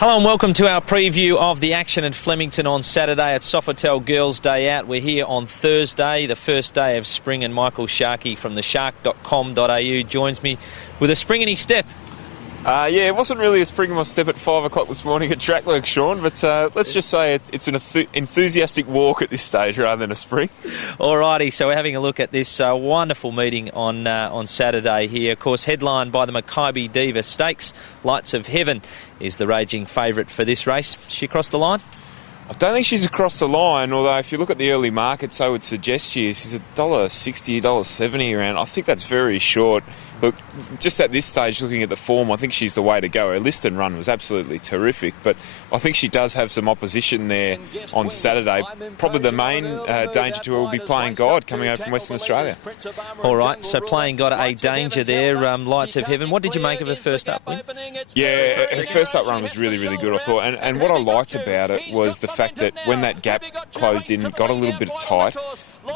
Hello and welcome to our preview of the action at Flemington on Saturday at Sofitel Girls Day Out. We're here on Thursday, the first day of spring, and Micael Sharkie from theshark.com.au joins me with a spring in his step. Yeah, it wasn't really a spring in my step at 5 o'clock this morning at track work, Sean, but let's just say it's an enthusiastic walk at this stage rather than a spring. Alrighty, so we're having a look at this wonderful meeting on Saturday here. Of course, headlined by the Makybe Diva Stakes. Lights of Heaven is the raging favourite for this race. She crossed the line? I don't think she's across the line, although if you look at the early markets, I would suggest she is. She's $1.60, $1.70 around. I think that's very short. Look, just at this stage, looking at the form, I think she's the way to go. Her list and run was absolutely terrific, but I think she does have some opposition there on Saturday. Probably the main danger to her will be Playing God coming over from Western Australia. All right, so Playing God a danger there. Lights of Heaven. What did you make of her first up win? Yeah, her first up run was really, really good, I thought. And what I liked about it was the fact that when that gap closed in, got a little bit tight,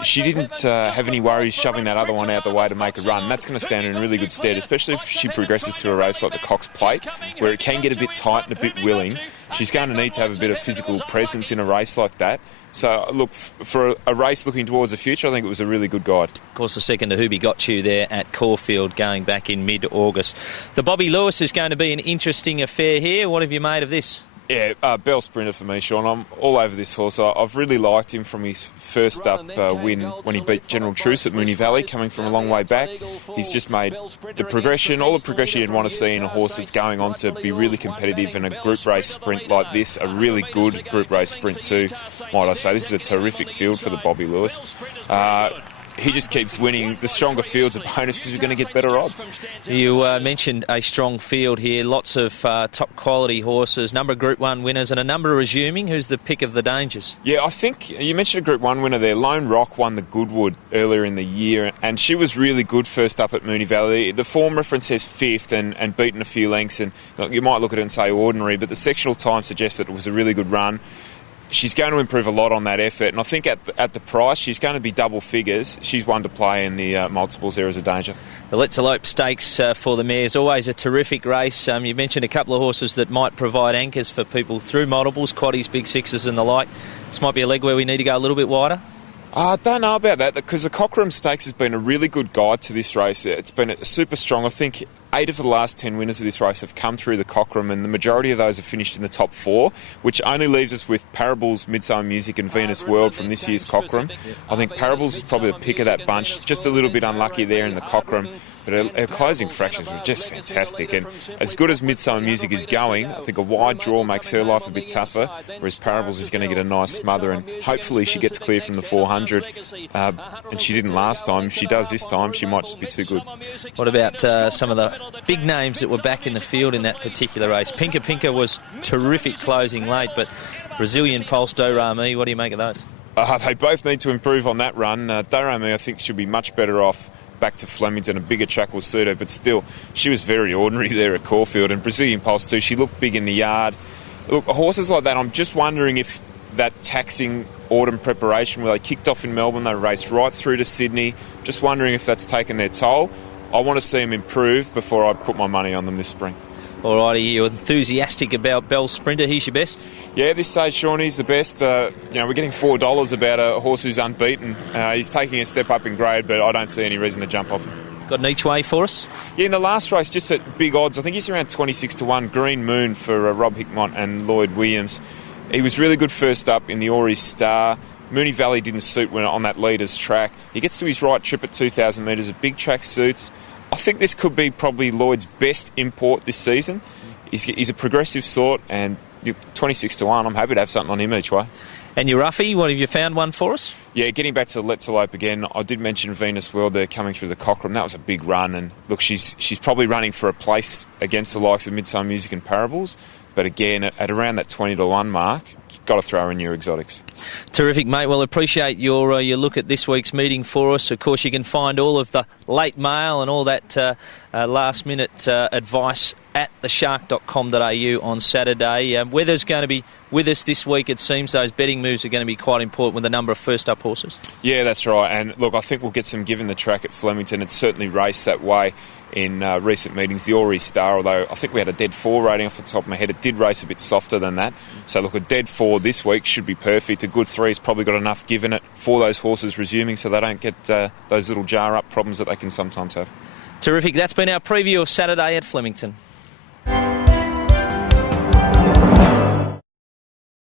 she didn't have any worries shoving that other one out the way to make a run. That's going to stand her in really good stead, especially if she progresses to a race like the Cox Plate, where it can get a bit tight and a bit willing. She's going to need to have a bit of physical presence in a race like that. So, look, for a race looking towards the future, I think it was a really good guide. Of course, the second to Who'Be Got You there at Caulfield going back in mid-August. The Bobby Lewis is going to be an interesting affair here. What have you made of this? Yeah, Bell Sprinter for me, Sean. I'm all over this horse. I've really liked him from his first up win when he beat General Truce at Moonee Valley, coming from a long way back. He's just made the progression, all the progression you'd want to see in a horse that's going on to be really competitive in a group race sprint like this, a really good group race sprint too, might I say. This is a terrific field for the Bobby Lewis. He just keeps winning. The stronger field's a bonus because we're going to get better odds. You mentioned a strong field here, lots of top quality horses, number of Group 1 winners and a number of resuming. Who's the pick of the dangers? Yeah, I think you mentioned a Group 1 winner there. Lone Rock won the Goodwood earlier in the year, and she was really good first up at Moonee Valley. The form reference says fifth and beaten a few lengths, and you might look at it and say ordinary, but the sectional time suggests that it was a really good run. She's going to improve a lot on that effort, and I think at the price, she's going to be double figures. She's one to play in the multiples there as a danger. The Let's Elope Stakes for the mares, always a terrific race. You mentioned a couple of horses that might provide anchors for people through multiples, quaddies, big sixes and the like. This might be a leg where we need to go a little bit wider. I don't know about that, because the Cochrane Stakes has been a really good guide to this race. It's been super strong. I think 8 of the last 10 winners of this race have come through the Cochrane, and the majority of those have finished in the top 4, which only leaves us with Parables, Midsummer Music and Venus World from this year's Cochrane. I think Parables is probably the pick of that bunch. Just a little bit unlucky there in the Cochrane, but her closing fractions were just fantastic. And as good as Midsummer Music is going, I think a wide draw makes her life a bit tougher, whereas Parables is going to get a nice smother, and hopefully she gets clear from the 400. And she didn't last time. If she does this time, she might just be too good. What about some of the big names that were back in the field in that particular race? Pinka Pinka was terrific closing late, but Brazilian Pulse, Do Rami, what do you make of those? They both need to improve on that run. Do Rami, I think, should be much better off back to Flemington. A bigger track will suit her, but still, she was very ordinary there at Caulfield. And Brazilian Pulse too, she looked big in the yard. Look, horses like that, I'm just wondering if that taxing autumn preparation where they kicked off in Melbourne, they raced right through to Sydney, just wondering if that's taken their toll. I want to see them improve before I put my money on them this spring. All righty, you're enthusiastic about Bell Sprinter. He's your best? Yeah, this stage, Sean, he's the best. We're getting $4 about a horse who's unbeaten. He's taking a step up in grade, but I don't see any reason to jump off him. Got an each way for us? Yeah, in the last race, just at big odds, I think he's around 26 to 1. Green Moon for Rob Hickmott and Lloyd Williams. He was really good first up in the Ori Star. Moonee Valley didn't suit when on that leader's track. He gets to his right trip at 2,000 metres. A big track suits. I think this could be probably Lloyd's best import this season. He's a progressive sort, and 26 to 1. I'm happy to have something on him each way. And your roughie, what have you found one for us? Yeah, getting back to Let's Elope again, I did mention Venus World there coming through the Cochrane. That was a big run, and look, she's probably running for a place against the likes of Midsummer Music and Parables. But again, at around that 20 to 1 mark, you've got to throw in your exotics. Terrific, mate. Well, appreciate your look at this week's meeting for us. Of course, you can find all of the late mail and all that last-minute advice at theshark.com.au on Saturday. Weather's going to be with us this week. It seems those betting moves are going to be quite important with a number of first-up horses. Yeah, that's right. And look, I think we'll get some give in the track at Flemington. It's certainly raced that way in recent meetings. The Ori Star, although I think we had a dead 4 rating off the top of my head, it did race a bit softer than that. So look, a dead 4 this week should be perfect. A good 3's probably got enough give in it for those horses resuming, so they don't get those little jar-up problems that they can sometimes have. Terrific. That's been our preview of Saturday at Flemington.